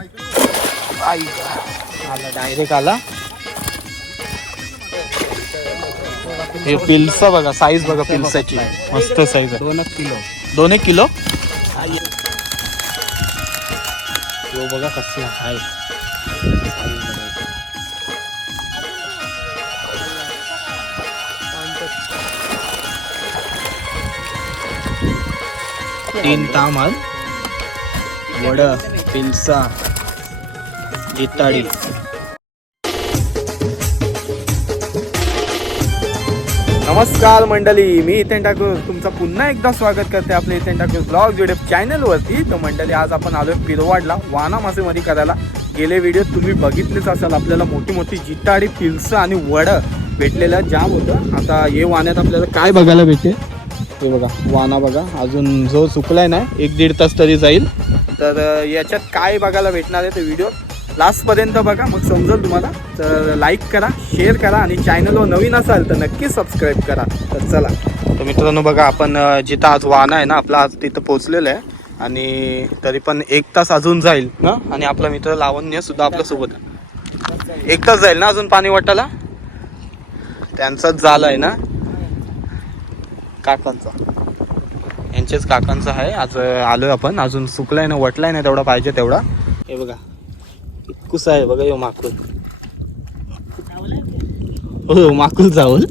आई आला डायरेक्ट आला. हे पिल्सा बघा साईज बघा पिल्साची. मस्त साईज आहे. दोनच किलो. दोन एक किलो? बघा कसला आहे तीन तामाल वड. पिल्सा जिताडी नमस्कार मंडळी मी इथेन ठाकूर. तुमचं पुन्हा एकदा स्वागत करते आपल्या इथेन ठाकूर ब्लॉग युट्यूब चॅनलवरती. तर मंडळी आज आपण आलोय पिरवाडला वाना मासेमारी करायला. गेले व्हिडिओ तुम्ही बघितलेच असाल आपल्याला मोठी मोठी जिताडी पिल्स आणि वड भेटलेल्या जाम होतं आता हे वाण्यात आपल्याला काय बघायला भेटेल? हे बघा वाना बघा अजून जो चुकलाय ना एक दीड तास तरी जाईल. तर याच्यात काय बघायला भेटणार आहे ते व्हिडिओ लास्टपर्यंत बघा मग समजेल तुम्हाला. तर लाईक करा शेअर करा आणि चॅनलवर नवीन असाल तर नक्कीच सबस्क्राईब करा. तर चला. तर मित्रांनो बघा आपण जिथं आज वाहन आहे ना आपला आज तिथं पोहोचलेलं आहे. आणि तरी पण एक तास अजून जाईल ना? आणि आपला मित्र लावण्य सुद्धा आपल्यासोबत आहे. एक तास जाईल ना अजून पाणी वाटायला? त्यांचाच झालं आहे ना? काकांचा. यांचेच काकांचा आहे. आज आलोय आपण. अजून सुकलाय ना वटलाय ना तेवढा पाहिजे तेवढा. हे बघा. कुस आहे बघा यो माकुल. हो माकुल चावल.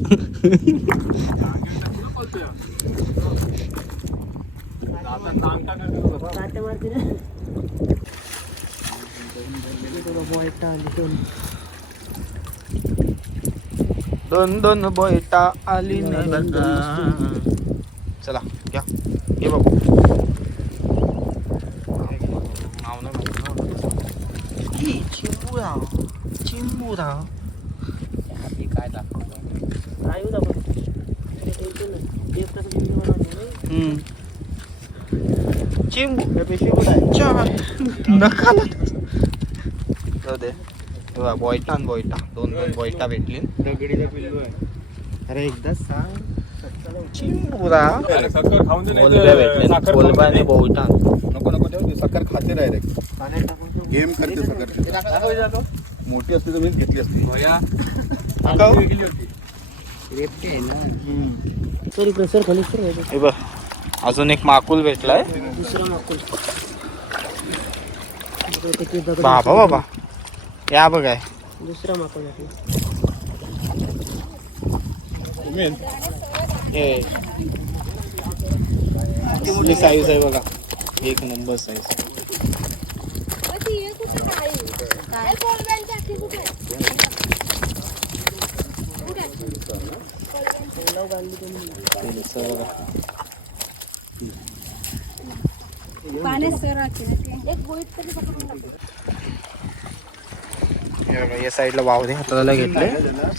दोन दोन बोयटा आली नाही बघा चला घ्या हे बघू नाव नाही माहिती. ई, चिंबुरा चिंबुरा काय दाखवतो हम्म. चिंबू चार नकाला जाऊ दे हे बघा, बोयटा आणि बोयटा दोन दोन बोयटा भेटली. दगडीचा पिल्लू आहे अरे एकदा सांग चिंबुरा कोलबा आणि बोयटा नको नको देऊ साखर खाते डायरेक्ट पाण्यात टाकून गेम करते साखर. मोठी असते तर मी घेतली असती. हे अजून एक माकुल भेटलाय. दुसरा माकुल. बाबा बाबा. या बघाय दुसरा हे किती साईज आहे बघा. एक नंबर साईज? पाण्यात सर. एक बोईट तरी पकडून टाकू. हे बघा, या साईडला वावरे हाताला घेतले.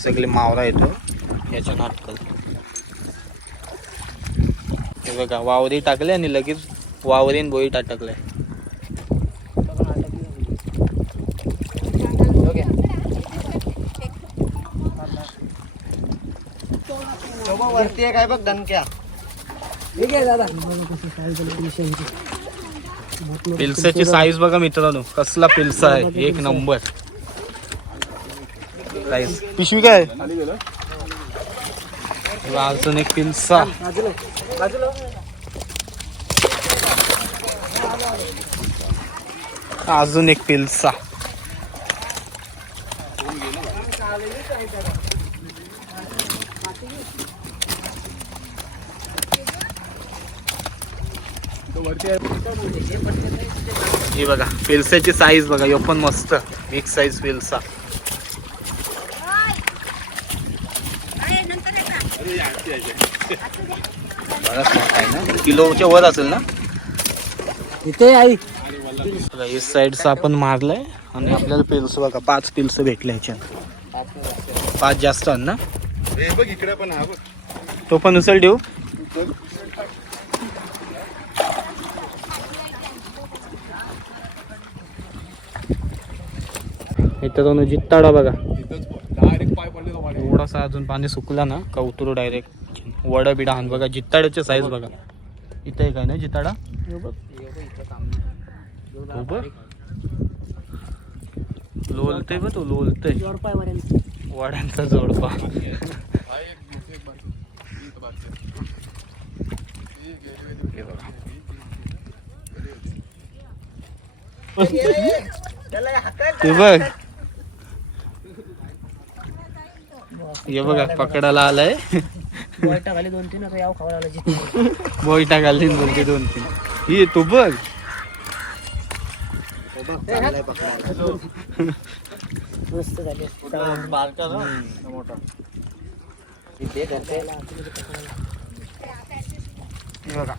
सगळे मावरा येतो. याच्या नाटकल हे बघा वावरी टाकले आणि लगेच वावरीन बोई टाकले वरती आहे काय बघ दणक्या. पिल्साची साईज बघा मित्रांनो कसला पिल्सा आहे. एक नंबर साईज पिशवी काय? अजून एक पिल्सा. अजून एक पिल्सा. ही बघा पिल्साची साईज बघा यो पण मस्त. बिग साईज पिल्सा. बराच मोठा आहे ना किलोच्या वर असेल ना? इथे आई. इस साईडचा आपण मारलाय आणि आपल्याला पिल्स बघा पाच पिल्स भेटले ह्याच्यात. पाच जास्त आहेत ना. हे बघ इकडे पण हा बघ तो पण उचल देऊ. इथं जित्ताडा बघा डायरेक्ट पाय पडले तो पाणी थोडासा अजून पाणी सुकला ना का उतरू डायरेक्ट वडा बिडा हान बघा. जित्ताड्याची साईज बघा. इथे एक आहे ना जिताडा? हो. लोलते बघ तू लोलते वड्यांचा जोडपा हे बघा. हे बघ. हे बघा पकडायला आलाय. वाईटा खाली दोन तीन आता याव खावा लागला बोईटा घालली बोलते दोन तीन ही तू बघ. मस्त झाले. हे बघा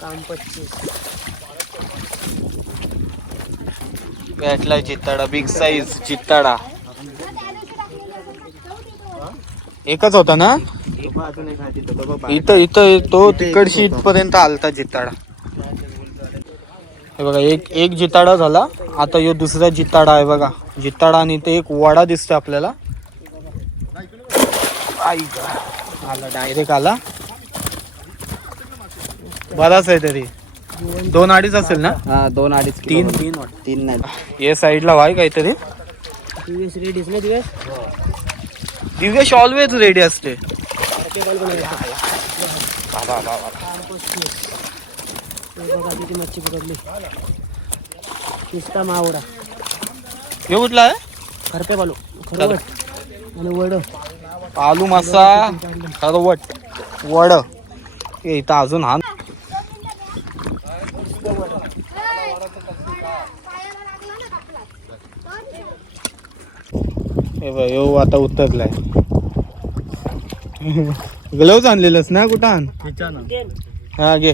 काम पच्चीस. भेटला चित्ताडा बिग साईज चित्ताडा. एकच होता ना? इथं इथं तो तिकडशी इथपर्यंत आलता जिताडा हे बघा एक एक जिताडा झाला. आता यो दुसरा जिताडा आहे बघा. जिताडा आणि ते एक वडा दिसतो आपल्याला. आला डायरेक्ट आला. बराच आहे तरी. दोन अडीच असेल ना? हा दोन अडीच तीन. तीन वाटतं. तीन नाही. ये साईडला व्हाय काहीतरी. दिवस रेडीच ना दिवस दिव्यश ऑलवेज रेडी असते. बाबा बाबा हे बघा किती मच्छी पकडली. किस्ता मावडा हे कुठला आहे? खरपे बालू. खरवट आणि वड. आलू मासा. खरवट वड. हे इथं अजून हा यो आता उतरलाय. ग्लव्ज आणलेलंस ना कुठं आण? हा घे.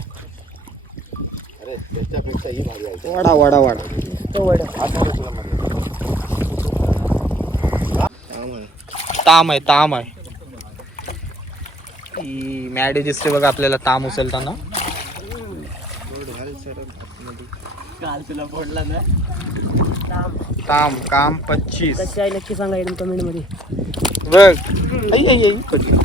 वडा वडा वडा. तो वड. ताम आहे ताम आहे. ही मॅडी दिसते बघा आपल्याला ताम उचलताना. काल तुला फोडला ना. ताम काम पच्चीस. कशी आहे? नक्की सांगा एकदम कमेंटमध्ये. बघ. आई, आई, आई, कधी?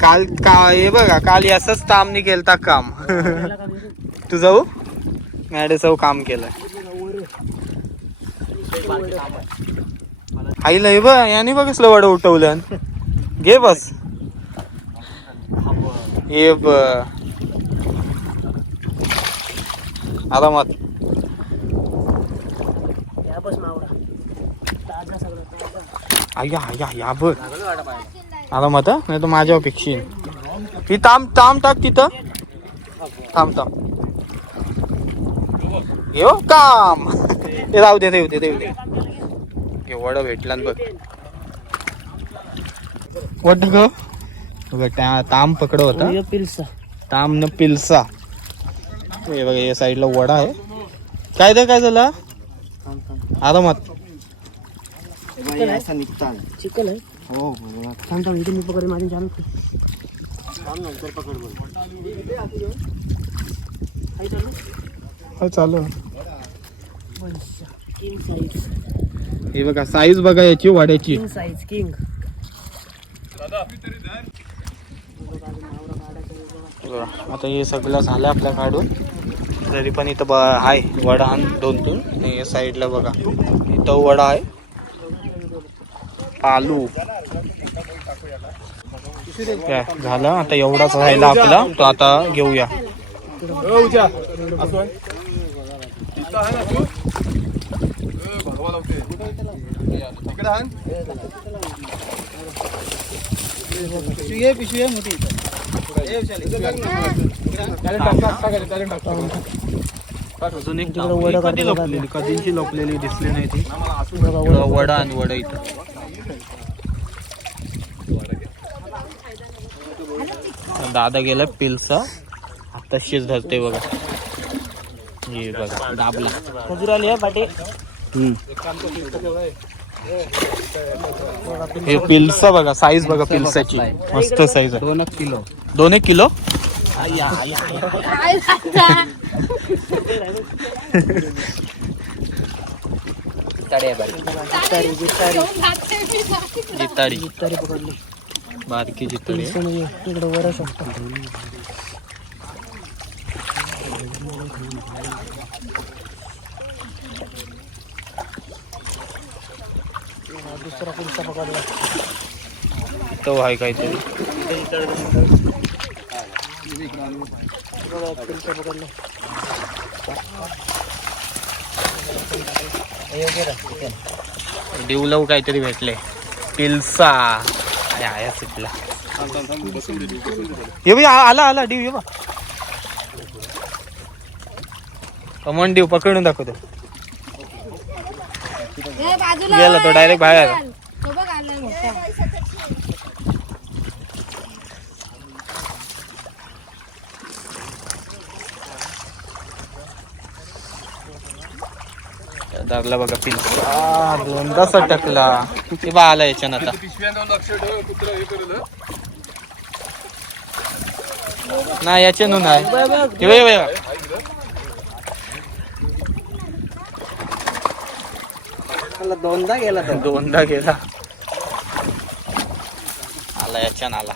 काल का हे बघा काल असंच तामनी केलता काम. त्याला का बरं? तू जाऊ मॅडेचं काम केलं. आईला हे बघ याने बघ कसलं वड उठवलं घे बस. हे ब आरामात. या बस मावडा ताजा सगळं ताजा आया आया या बघ. आरामात हा? नाही तर माझ्यावर पेक्षी ही ताम ताम टाक तिथं. थांब थांब. येऊ काम. हे राहू दे देऊ दे देऊ दे. वड भेटला ना बघ. वड ग. ताम पकड होता. पिल्सा. ताम न पिलसा. हे बघा या साईडला वडा आहे. काय ते काय झालं? आरामात असं निघतात चिकन आहे. हो थांब थांब इथे मी पकडे माझी चालू चालू. किंग साईज हे बघा साईज बघा याची वाड्याची. किंग साईज किंग बघा, आता हे सगळं झालं आपल्या काढून. तरी पण इथं ब आहे वडा आण दोन दोन आणि या साईडला बघा. इथं वडा आहे. आलू. काय झालं? आता एवढाच राहिला आपला. तो आता घेऊया. अजून एक वडा कधी लपलेली? कधीची लपलेली दिसली नाही ती. वडा आणि वडा इथं. दादा गेला पिलसा. आता शिज धरते बघा. हे बघा दाबला. खजूर आली आहे पाटे. हे पिल्सा बघा साईज बघा पिल्साची. मस्त साईज आहे. दोन किलो. दोन एक किलो. जिताडी. जितारी पकडली. बारकी म्हणजे इकडे वर शकतो दुसरा पकडला तो आहे काहीतरी. पिलसा पकडला डिवलव काहीतरी भेटले. पिल्सा. आया सुटला बी आला आला डिव ये बा. कमॉन डिव पकडून दाखवतो. ए, बाजूला गेला तो direct बाहेर. तो धरला बघा पिल्सा दोनदा सटकला ते बा आला याच्यानं आता. नाही याच्यानं नाही. हे बघ, हे बघ. मला दोनदा गेला दोनदा गेला. आला याच्यानं आला.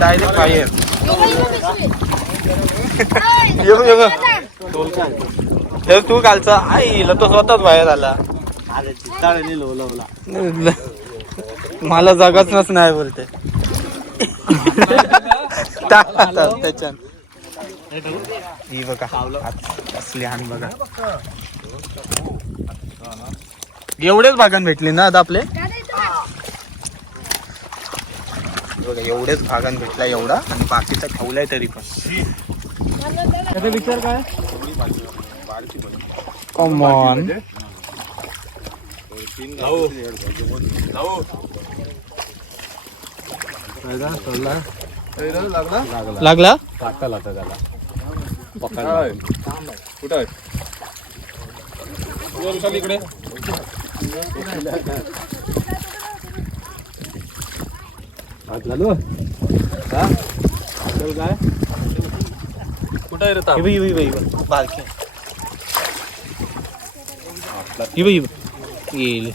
डायरेक्ट फायर यो बाई, यो पिशवी. आय, ये बघ, ये बघ. दादा. तर तू कालचा आई तो स्वतःच बाहेर आला मला जगाच नाही बोलते त्याच्यात ही बघा असली हान बघा एवढेच भागान भेटले ना आता आपले बघ. एवढेच भागान भेटला एवढा आणि बाकीचा ठेवलाय तरी पण. त्याचा विचार काय? कॉमॉन लागला? लागता लागता त्याला कुठं आहे? इकडे झालो हा? चल काय कुठं आहे रे ताप? येईल.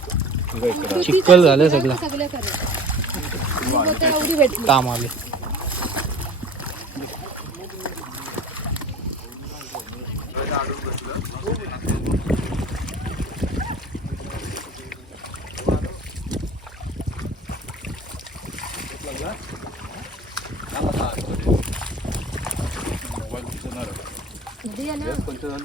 चिखल झालं सगळं? सगळं. काम आले कधी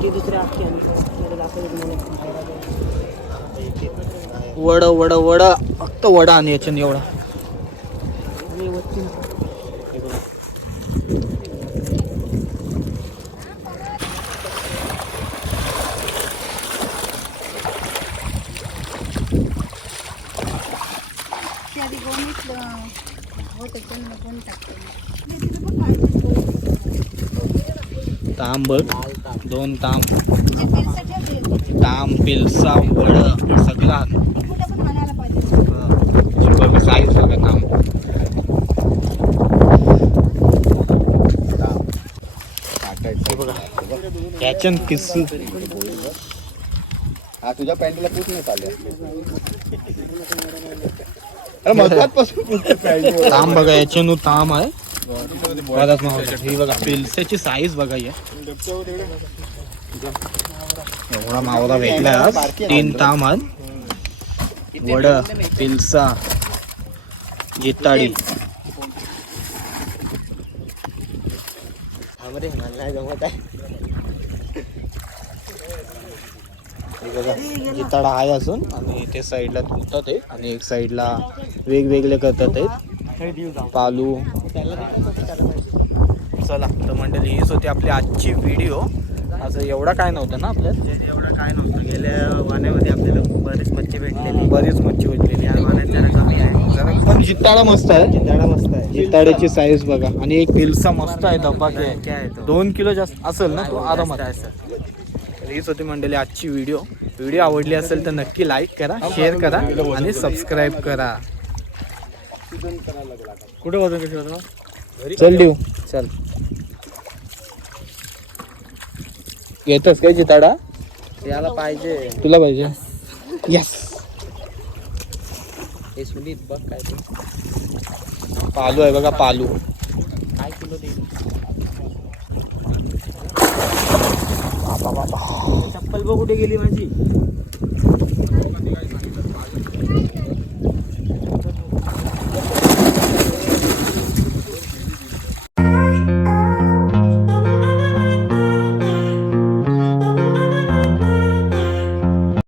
जी दुसऱ्या आखी आणि त्याला दाखवलं वड वड वड. फक्त वडा आणि याच्याने एवढा. आणि दोन तांब ते पिलसं वड सगळा. साईज हे बघा. याच्यान किस हा तुझ्या पॅन्टला पूछ नाही चालले. तांब बघा याच्यानं तांब आहे. बघा पिलसाची साईज बघा या. एवढा मावळा भेटला तीन ताम आहेत वड पिलसा जिताडी जिताडा आहे. असून आणि इथे साईडला धुतात आहे आणि एक साईडला वेगवेगळे करतात आहेत. पालू. चला तर मंडळी हीच होती आपली आजची व्हिडिओ असं एवढा काय नव्हतं ना आपल्यात? एवढं काय नव्हतं गेल्या वाण्यामध्ये आपल्याला बरेच मच्छी भेटलेली. बरीच जिताडा मस्त आहे. जिताडा मस्त आहे. जिताड्याची साईज बघा. आणि एक पिलसा मस्त आहे धपाक आहे दोन किलो जास्त असेल ना तो? आरामात. तर हीच होती मंडळी आजची व्हिडिओ व्हिडिओ आवडली असेल तर नक्की लाईक करा शेअर करा आणि सबस्क्राईब करा. कुठे वजन कशी होतं? चल देऊ. चल. घेतोस काय जिताडा याला पाहिजे. तुला पाहिजे. यस हे सुनीत बघ काय ते. पालू आहे बघा पालू. काय किलो देईल चप्पल बघ कुठे गेली माझी.